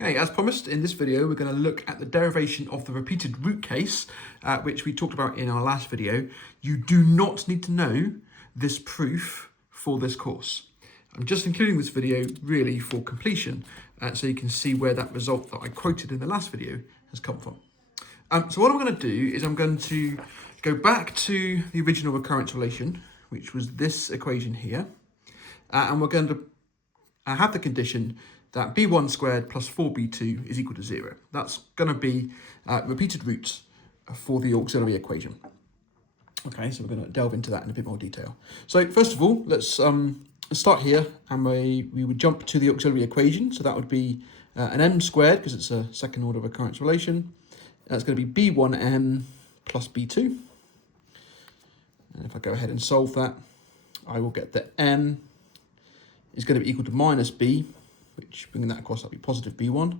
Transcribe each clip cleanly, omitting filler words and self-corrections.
Okay, as promised, in this video, we're going to look at the derivation of the repeated root case, which we talked about in our last video. You do not need to know this proof for this course. I'm just including this video really for completion, so you can see where that result that I quoted in the last video has come from. So what I'm going to do is I'm going to go back to the original recurrence relation, which was this equation here, and we're going to have the condition that b1 squared plus 4b2 is equal to 0. That's going to be repeated roots for the auxiliary equation. Okay, so we're going to delve into that in a bit more detail. So first of all, let's start here, and we would jump to the auxiliary equation. So that would be an m squared, because it's a second order recurrence relation. That's going to be b1m plus b2. And if I go ahead and solve that, I will get that m is going to be equal to minus b, which bringing that across, that'll be positive b1,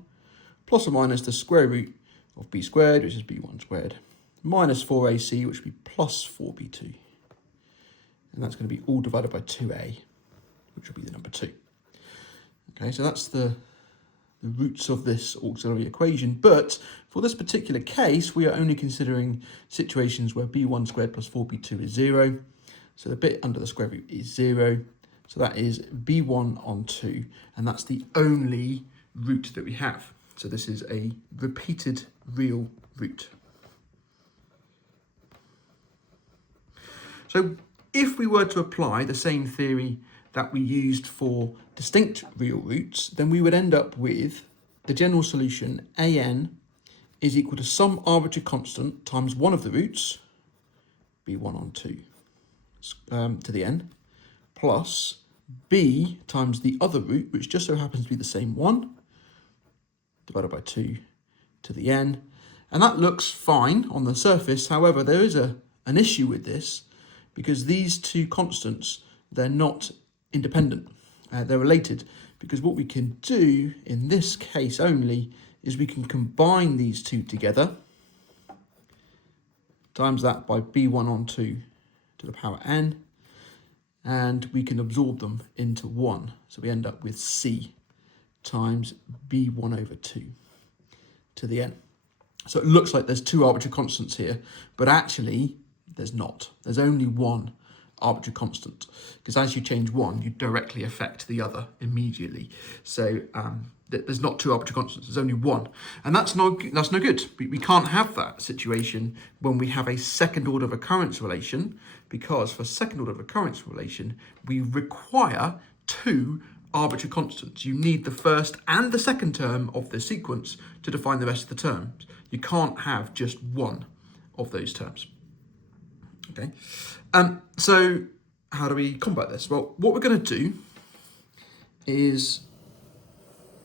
plus or minus the square root of b squared, which is b1 squared, minus 4ac, which would be plus 4b2. And that's going to be all divided by 2a, which will be the number 2. Okay, so that's the roots of this auxiliary equation. But for this particular case, we are only considering situations where b1 squared plus 4b2 is 0. So the bit under the square root is 0. So that is b1 on 2, and that's the only root that we have. So this is a repeated real root. So if we were to apply the same theory that we used for distinct real roots, then we would end up with the general solution an is equal to some arbitrary constant times one of the roots, b1 on 2, to the n, plus b times the other root, which just so happens to be the same one, divided by 2 to the n. And that looks fine on the surface. However, there is an issue with this, because these two constants, they're not independent. They're related, because what we can do in this case only is we can combine these two together, times that by b1 on 2 to the power n, and we can absorb them into 1. So we end up with c times b1 over 2 to the n. So it looks like there's two arbitrary constants here, but actually there's not. There's only one arbitrary constant, because as you change one, you directly affect the other immediately. So there's not two arbitrary constants, there's only one. And that's no good. We can't have that situation when we have a second order recurrence relation, because for second order recurrence relation, we require two arbitrary constants. You need the first and the second term of the sequence to define the rest of the terms. You can't have just one of those terms. Okay, so how do we combat this? Well, what we're going to do is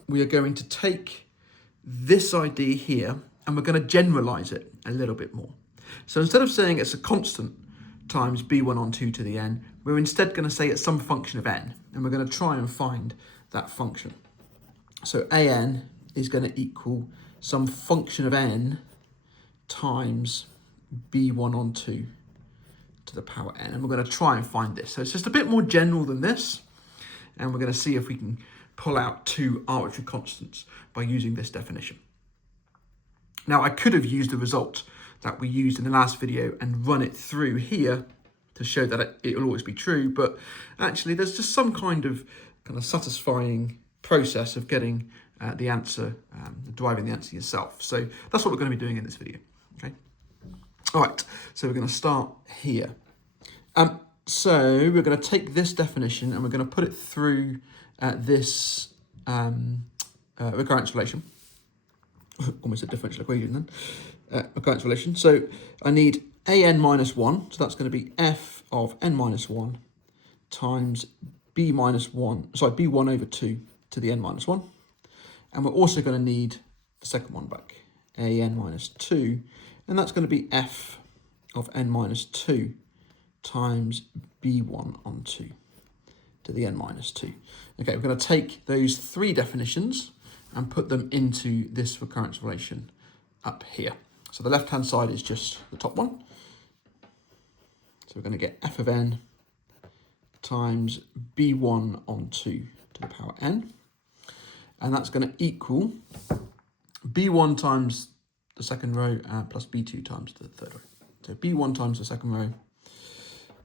we are going to take this idea here and we're going to generalize it a little bit more. So instead of saying it's a constant times b1 on 2 to the n, we're instead going to say it's some function of n, and we're going to try and find that function. So an is going to equal some function of n times b1 on 2 to the power n, and we're going to try and find this. So it's just a bit more general than this, and we're going to see if we can pull out two arbitrary constants by using this definition. Now, I could have used the result that we used in the last video and run it through here to show that it will always be true, but actually there's just some kind of satisfying process of getting the answer, deriving the answer yourself. So that's what we're going to be doing in this video. Okay. All right, so we're going to start here. So we're going to take this definition and we're going to put it through this recurrence relation. Almost a differential equation then. Recurrence relation. So I need an minus 1, so that's going to be f of n minus 1 times b1 over 2 to the n minus 1. And we're also going to need the second one back, an minus 2, and that's going to be f of n minus 2 times b1 on 2 to the n minus 2. Okay, we're going to take those three definitions and put them into this recurrence relation up here. So the left-hand side is just the top one. So we're going to get f of n times b1 on 2 to the power n. And that's going to equal B1 times the second row plus B2 times the third row. So B1 times the second row,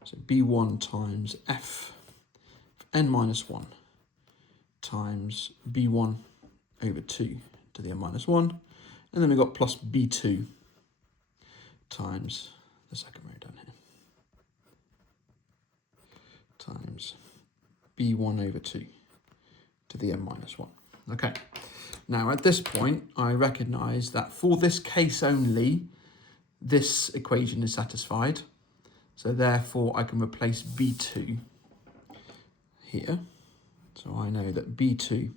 so B1 times F n minus 1 times B1 over 2 to the n minus 1. And then we've got plus B2 times the second row down here, times B1 over 2 to the n minus 1. Okay, now at this point, I recognise that for this case only, this equation is satisfied. So therefore, I can replace B2 here. So I know that B2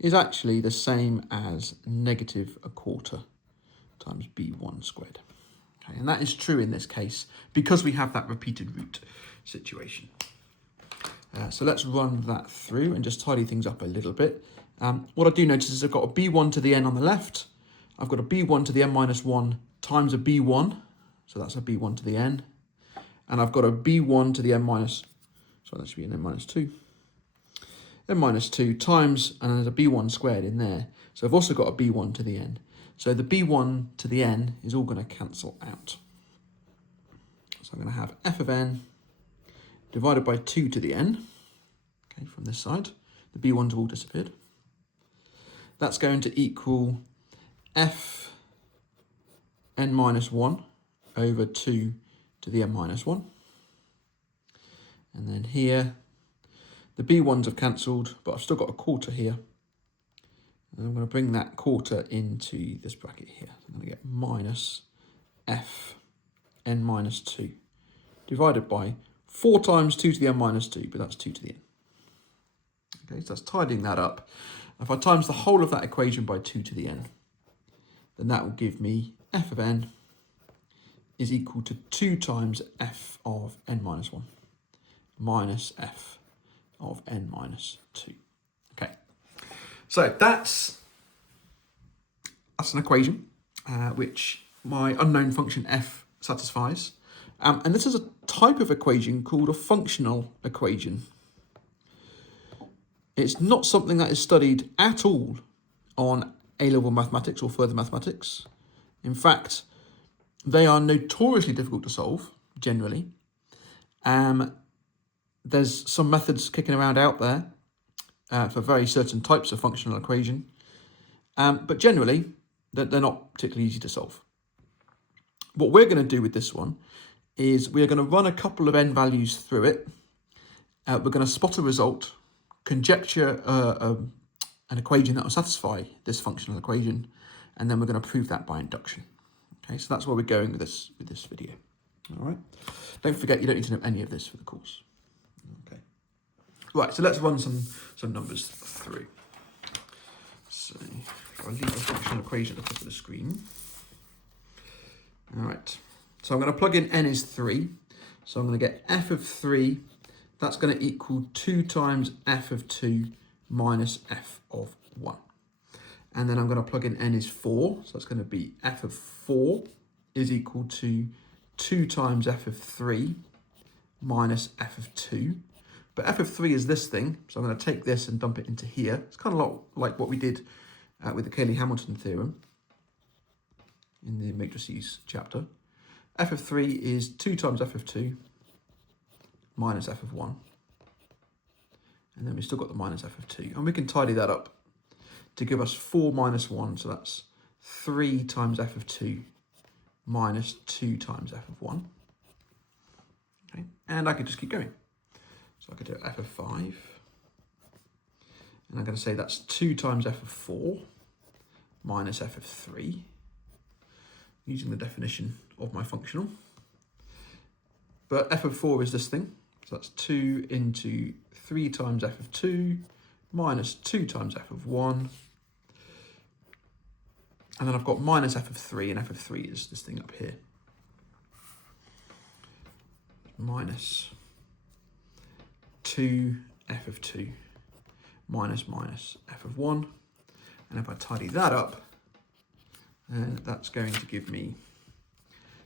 is actually the same as negative a quarter times B1 squared. Okay, and that is true in this case because we have that repeated root situation. So let's run that through and just tidy things up a little bit. What I do notice is I've got a B1 to the n on the left. I've got a B1 to the n minus 1 times a B1. So that's a B1 to the n. And I've got a B1 to the n minus, so that should be an n minus 2. N minus 2 times, and there's a B1 squared in there. So I've also got a B1 to the n. So the B1 to the n is all going to cancel out. So I'm going to have f of n divided by 2 to the n. Okay, from this side, the B1s have all disappeared. That's going to equal f n minus 1 over 2 to the n minus 1. And then here, the B1s have cancelled, but I've still got a quarter here. And I'm going to bring that quarter into this bracket here. So I'm going to get minus f n minus 2 divided by 4 times 2 to the n minus 2, but that's 2 to the n. Okay, so that's tidying that up. If I times the whole of that equation by 2 to the n, then that will give me f of n is equal to 2 times f of n minus 1 minus f of n minus 2. Okay, so that's an equation which my unknown function f satisfies. And this is a type of equation called a functional equation. It's not something that is studied at all on A-level mathematics or further mathematics. In fact, they are notoriously difficult to solve, generally. There's some methods kicking around out there for very certain types of functional equation. But generally, they're not particularly easy to solve. What we're going to do with this one is we're going to run a couple of n values through it. We're going to spot a result, conjecture an equation that will satisfy this functional equation, and then we're going to prove that by induction. Okay, so that's where we're going with this video. All right. Don't forget, you don't need to know any of this for the course. Okay. Right, so let's run some numbers through. So I'll leave the functional equation at the top of the screen. All right. So I'm going to plug in n is 3. So I'm going to get f of 3. That's going to equal 2 times f of 2 minus f of 1. And then I'm going to plug in n is 4. So that's going to be f of 4 is equal to 2 times f of 3 minus f of 2. But f of 3 is this thing. So I'm going to take this and dump it into here. It's kind of like what we did with the Cayley-Hamilton theorem in the matrices chapter. F of 3 is 2 times f of 2 minus f of 1. And then we've still got the minus f of 2. And we can tidy that up to give us 4 minus 1. So that's 3 times f of 2 minus 2 times f of 1. Okay. And I could just keep going. So I could do f of 5. And I'm going to say that's 2 times f of 4 minus f of 3. Using the definition of my functional. But f of 4 is this thing. So that's 2 into 3 times f of 2 minus 2 times f of 1. And then I've got minus f of 3, and f of 3 is this thing up here. Minus 2 f of 2 minus f of 1. And if I tidy that up, that's going to give me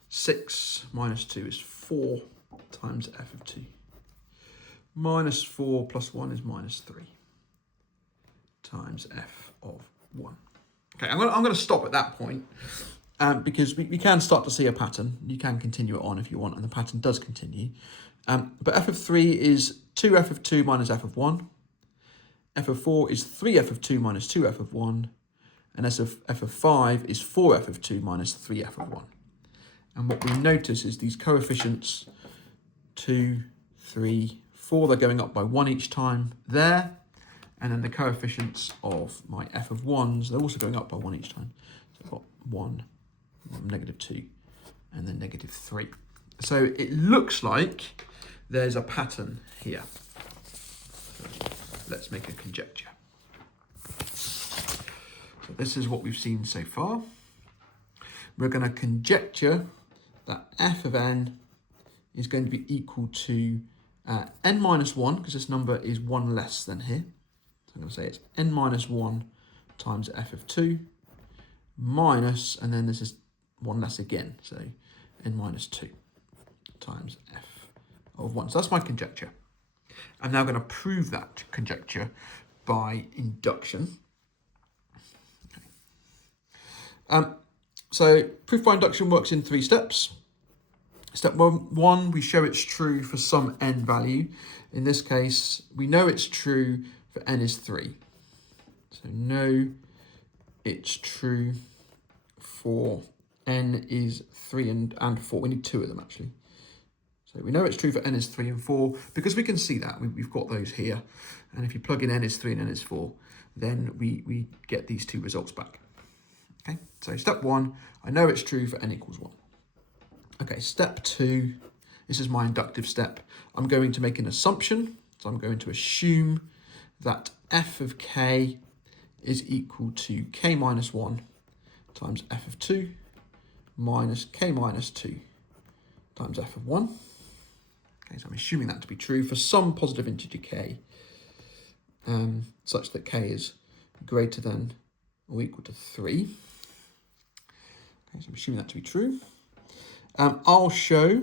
6 minus 2 is 4 times f of 2. Minus 4 plus 1 is minus 3 times f of 1. Okay, I'm going to stop at that point because we can start to see a pattern. You can continue it on if you want, and the pattern does continue. But f of 3 is 2f of 2 minus f of 1. F of 4 is 3f of 2 minus 2f of 1. And f of 5 is 4f of 2 minus 3f of 1. And what we notice is these coefficients 2, 3, 4, they're going up by 1 each time there. And then the coefficients of my f of 1s, they're also going up by 1 each time. So I've got 1, negative 2, and then negative 3. So it looks like there's a pattern here. So let's make a conjecture. So this is what we've seen so far. We're going to conjecture that f of n is going to be equal to n minus 1, because this number is 1 less than here. So I'm going to say it's n minus 1 times f of 2 minus, and then this is 1 less again, so n minus 2 times f of 1. So that's my conjecture. I'm now going to prove that conjecture by induction. So proof by induction works in 3 steps. Step 1, we show it's true for some n value. In this case, we know it's true for n is 3. So know it's true for n is 3 and 4. We need 2 of them actually. So we know it's true for n is 3 and 4 because we can see that. We've got those here. And if you plug in n is 3 and n is 4, then we get these 2 results back. Okay, so step 1, I know it's true for n equals 1. Okay, step 2, this is my inductive step. I'm going to make an assumption. So I'm going to assume that f of k is equal to k minus 1 times f of 2 minus k minus 2 times f of 1. Okay, so I'm assuming that to be true for some positive integer k, such that k is greater than or equal to 3. Okay, so I'm assuming that to be true. I'll show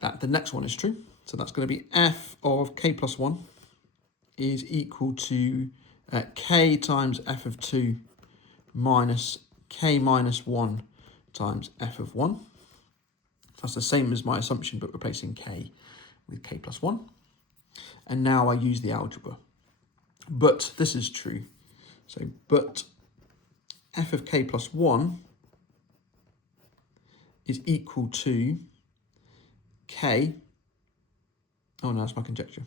that the next one is true. So that's going to be f of k plus 1 is equal to k times f of 2 minus k minus 1 times f of 1. That's the same as my assumption, but replacing k with k plus 1. And now I use the algebra. But this is true. So, but f of k plus 1 is equal to k. Oh no, that's my conjecture.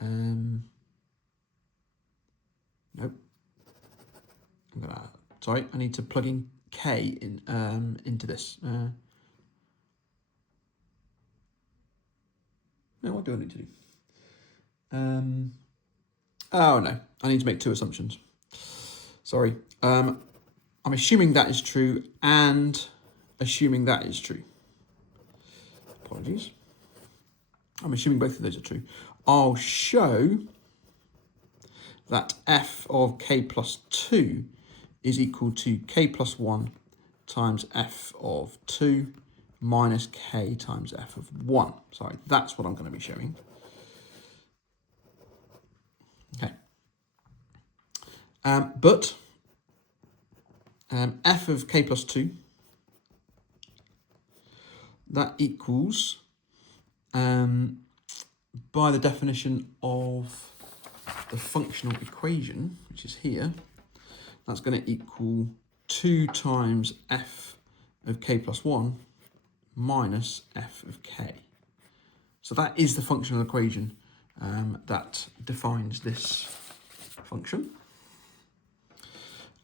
Nope. Sorry, I need to plug in k in into this. No, what do I need to do? Oh no, I need to make 2 assumptions. Sorry. I'm assuming that is true and assuming that is true. Apologies. I'm assuming both of those are true. I'll show that f of k plus 2 is equal to k plus 1 times f of 2 minus k times f of 1. Sorry, that's what I'm going to be showing. Okay. But f of k plus 2, that equals, by the definition of the functional equation, which is here, that's going to equal 2 times f of k plus 1 minus f of k. So that is the functional equation that defines this function.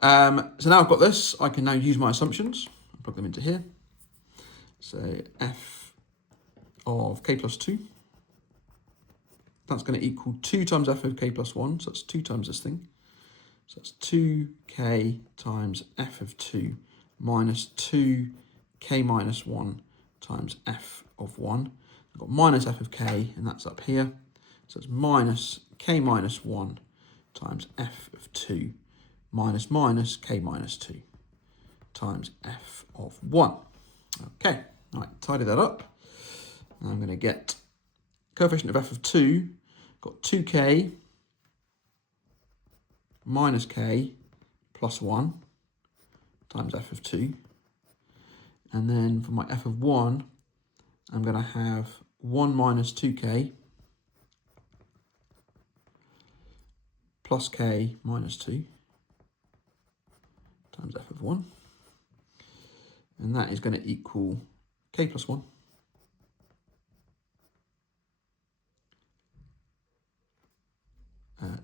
So now I've got this, I can now use my assumptions, plug them into here. So f of k plus 2, that's going to equal 2 times f of k plus 1, so that's 2 times this thing. So that's 2k times f of 2 minus 2k minus 1 times f of 1. I've got minus f of k, and that's up here. So it's minus k minus 1 times f of 2 minus minus k minus 2 times f of 1. Okay, all right, tidy that up. And I'm going to get coefficient of f of 2, got 2k minus k plus 1 times f of 2. And then for my f of 1, I'm going to have 1 minus 2k plus k minus 2 times f of 1. And that is going to equal k plus 1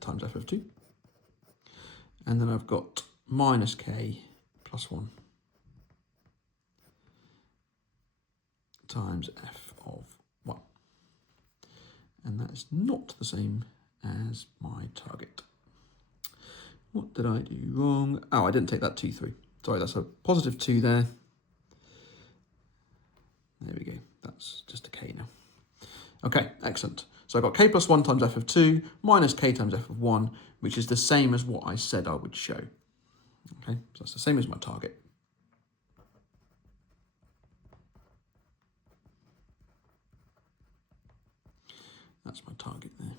times f of 2. And then I've got minus k plus 1 times f of 1. And that is not the same as my target. What did I do wrong? Oh, I didn't take that 2 through. Sorry, that's a positive 2 there. There we go. That's just a k now. Okay, excellent. So I've got k plus 1 times f of 2 minus k times f of 1, which is the same as what I said I would show. Okay, so that's the same as my target. That's my target there.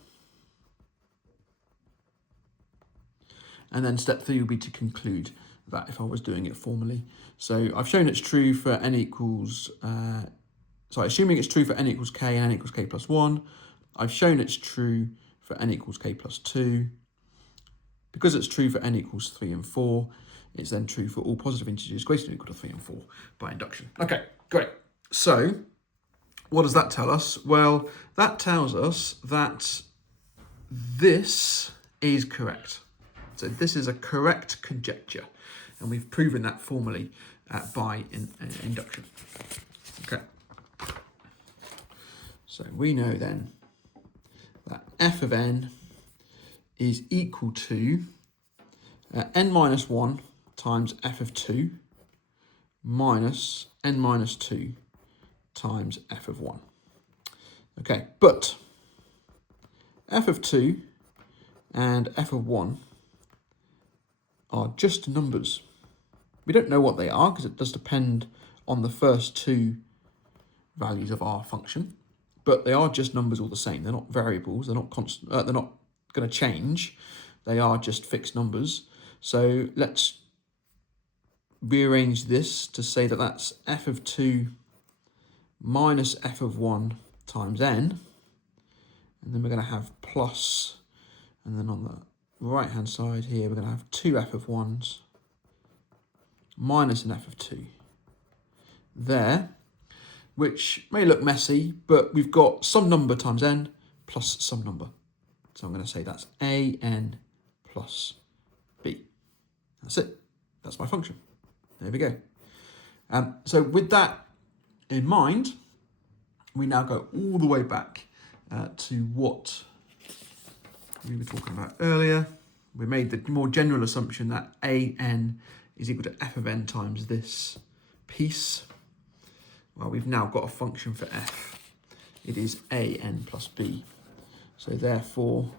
And then step 3 will be to conclude that if I was doing it formally. So I've shown it's true for n equals, assuming it's true for n equals k and n equals k plus 1, I've shown it's true for n equals k plus 2. Because it's true for n equals 3 and 4, it's then true for all positive integers greater than or equal to 3 and 4 by induction. Okay, great. So what does that tell us? Well, that tells us that this is correct. So this is a correct conjecture, and we've proven that formally by induction. Okay. So we know then that f of n is equal to n minus 1 times f of 2 minus n minus 2 times f of 1. Okay, but f of 2 and f of 1 are just numbers. We don't know what they are because it does depend on the first two values of our function, but they are just numbers all the same. They're not variables, they're not constant, they're not going to change. They are just fixed numbers. So let's rearrange this to say that that's f of 2 minus f of 1 times n, and then we're going to have plus, and then on the right hand side here we're going to have 2f of 1s minus an f of 2 there, which may look messy, but we've got some number times n plus some number. So I'm going to say that's an plus b. That's it. That's my function. There we go. So with that in mind, we now go all the way back to what we were talking about earlier. We made the more general assumption that an is equal to f of n times this piece. Well, we've now got a function for f. It is an plus b. So therefore,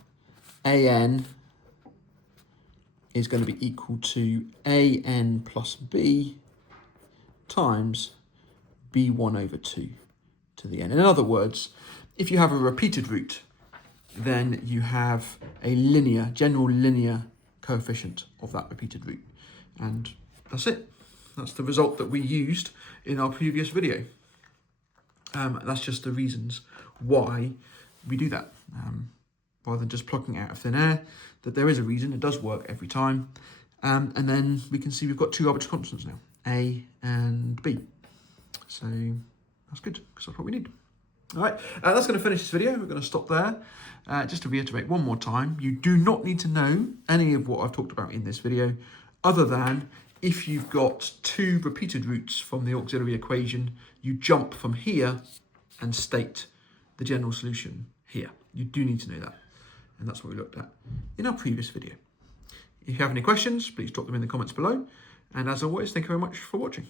an is going to be equal to an plus b times b1 over 2 to the n. In other words, if you have a repeated root, then you have a general linear coefficient of that repeated root. And that's it. That's the result that we used in our previous video. That's just the reasons why we do that. Rather than just plucking out of thin air, that there is a reason, it does work every time. And then we can see we've got two arbitrary constants now, a and b. So that's good, because that's what we need. All right, that's going to finish this video. We're going to stop there. Just to reiterate one more time, you do not need to know any of what I've talked about in this video, other than if you've got two repeated roots from the auxiliary equation, you jump from here and state the general solution here. You do need to know that. And that's what we looked at in our previous video. If you have any questions, please drop them in the comments below. And as always, thank you very much for watching.